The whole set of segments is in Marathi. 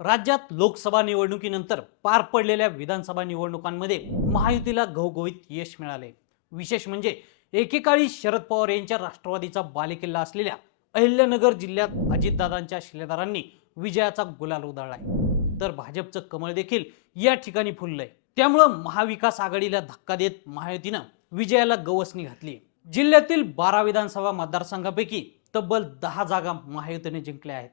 राज्यात लोकसभा निवडणुकीनंतर पार पडलेल्या विधानसभा निवडणुकांमध्ये महायुतीला घवघवीत यश मिळाले। विशेष म्हणजे एकेकाळी शरद पवार यांच्या राष्ट्रवादीचा बालेकिल्ला असलेल्या अहिल्यानगर जिल्ह्यात अजितदादांच्या शिलेदारांनी विजयाचा गुलाल उधळलाय, तर भाजपचं कमळ देखील या ठिकाणी फुललंय। त्यामुळे महाविकास आघाडीला धक्का देत महायुतीनं विजयाला गवसणी घातली। जिल्ह्यातील 12 विधानसभा मतदारसंघापैकी तब्बल 10 जागा महायुतीने जिंकल्या आहेत,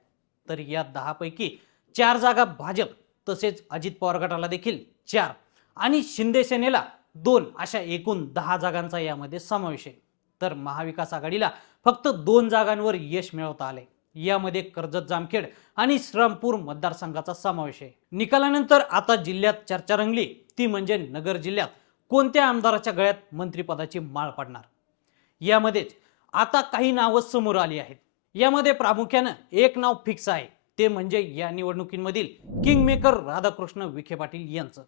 तर या 10 पैकी 4 जागा भाजप तसेच अजित पवार गटाला देखील 4 आणि शिंदे सेनेला 2 अशा एकूण 10 जागांचा यामध्ये समावेश आहे। तर महाविकास आघाडीला फक्त 2 जागांवर यश मिळवता आले। यामध्ये कर्जत जामखेड आणि श्रीरामपूर मतदारसंघाचा समावेश आहे। निकालानंतर आता जिल्ह्यात चर्चा रंगली, ती म्हणजे नगर जिल्ह्यात कोणत्या आमदाराच्या गळ्यात मंत्रिपदाची माळ पडणार। यामध्येच आता काही नावं समोर आली आहेत। यामध्ये प्रामुख्याने एक नाव फिक्स आहे, ते म्हणजे या निवडणुकीमधील किंगमेकर राधाकृष्ण विखे पाटील यांचं।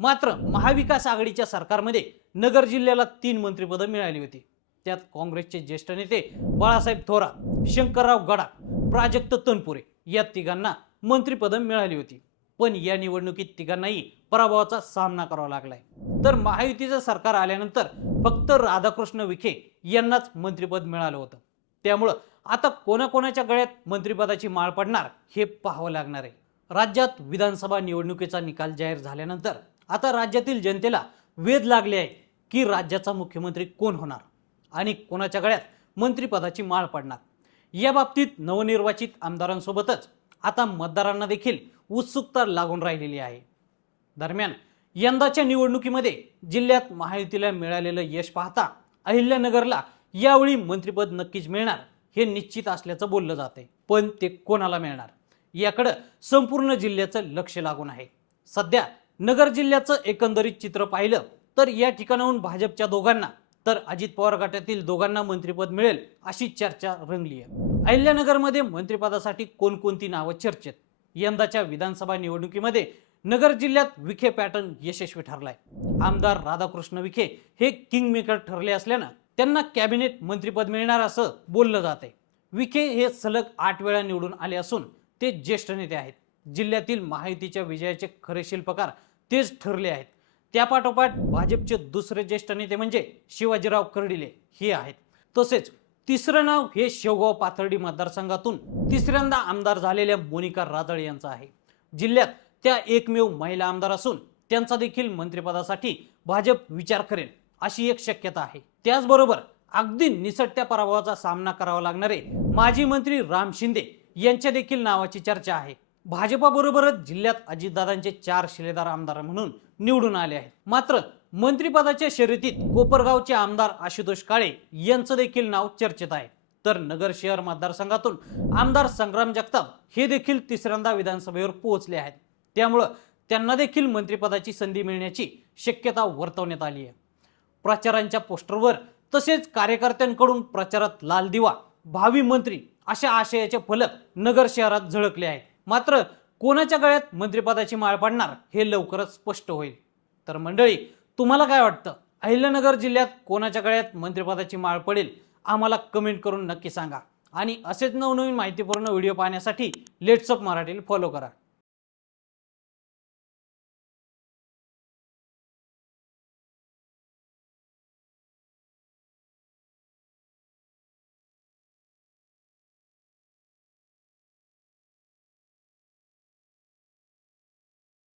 मात्र महाविकास आघाडीच्या सरकारमध्ये नगर जिल्ह्याला 3 मंत्रिपदं मिळाली होती। त्यात काँग्रेसचे ज्येष्ठ नेते बाळासाहेब थोरात, शंकरराव गडाख, प्राजक्त तनपुरे या तिघांना मंत्रिपदं मिळाली होती। पण या निवडणुकीत तिघांनाही पराभवाचा सामना करावा लागलाय। तर महायुतीचं सरकार आल्यानंतर फक्त राधाकृष्ण विखे यांनाच मंत्रिपद मिळालं होतं। त्यामुळे आता कोणाकोणाच्या गळ्यात मंत्रिपदाची माळ पडणार हे पाहावं लागणार आहे। राज्यात विधानसभा निवडणुकीचा निकाल जाहीर झाल्यानंतर आता राज्यातील जनतेला वेध लागले आहे की राज्याचा मुख्यमंत्री कोण होणार आणि कोणाच्या गळ्यात मंत्रिपदाची माळ पडणार। या बाबतीत नवनिर्वाचित आमदारांसोबतच आता मतदारांना देखील उत्सुकता लागून राहिलेली आहे। दरम्यान यंदाच्या निवडणुकीमध्ये जिल्ह्यात महायुतीला मिळालेलं यश पाहता अहिल्यानगरला यावेळी मंत्रिपद नक्कीच मिळणार हे निश्चित असल्याचं बोललं जाते। पण ते कोणाला मिळणार याकडे संपूर्ण जिल्ह्याचं लक्ष लागून आहे। सध्या नगर जिल्ह्याचं एकंदरीत चित्र पाहिलं तर या ठिकाणाहून भाजपच्या दोघांना तर अजित पवार गटातील दोघांना मंत्रिपद मिळेल अशी चर्चा रंगली आहे। अहिल्यानगरमध्ये मंत्रिपदासाठी कोणकोणती नावं चर्चेत। यंदाच्या विधानसभा निवडणुकीमध्ये नगर जिल्ह्यात विखे पॅटर्न यशस्वी ठरलाय। आमदार राधाकृष्ण विखे हे किंगमेकर ठरले असल्यानं त्यांना कॅबिनेट मंत्रिपद मिळणार असं बोललं जाते। विखे हे सलग 8 वेळा निवडून आले असून ते ज्येष्ठ नेते आहेत। जिल्ह्यातील महायुतीच्या विजयाचे खरे शिल्पकार तेच ठरले आहेत। त्यापाठोपाठ भाजपचे दुसरे ज्येष्ठ नेते म्हणजे शिवाजीराव कर्डिले हे आहेत। तसेच तिसरं नाव हे शेवगाव पाथर्डी मतदारसंघातून तिसऱ्यांदा आमदार झालेल्या मोनिका राजळे यांचं आहे। जिल्ह्यात त्या एकमेव महिला आमदार असून त्यांचा देखील मंत्रिपदासाठी भाजप विचार करेल अशी एक शक्यता आहे। त्याचबरोबर अगदी निसटत्या पराभवाचा सामना करावा लागणारे माजी मंत्री राम शिंदे यांच्या देखील नावाची चर्चा आहे। भाजपाबरोबरच जिल्ह्यात अजितदादांचे 4 शिलेदार आमदार म्हणून निवडून आले आहेत। मात्र मंत्रिपदाच्या शर्यतीत कोपरगावचे आमदार आशुतोष काळे यांचं देखील नाव चर्चेत आहे। तर नगर शहर मतदारसंघातून आमदार संग्राम जगताप हे देखील तिसऱ्यांदा विधानसभेवर पोहोचले आहेत। त्यामुळे त्यांना देखील मंत्रिपदाची संधी मिळण्याची शक्यता वर्तवण्यात आली आहे। प्रचारांच्या पोस्टरवर तसेच कार्यकर्त्यांकडून प्रचारात लाल दिवा, भावी मंत्री अशा आशयाचे फलक नगर शहरात झळकले आहेत। मात्र कोणाच्या गळ्यात मंत्रिपदाची माळ पडणार हे लवकरच स्पष्ट होईल। तर मंडळी, तुम्हाला काय वाटतं, अहिल्यानगर जिल्ह्यात कोणाच्या गळ्यात मंत्रिपदाची माळ पडेल? आम्हाला कमेंट करून नक्की सांगा आणि असेच नवनवीन माहितीपूर्ण व्हिडिओ पाहण्यासाठी लेट्स अप मराठीला फॉलो करा।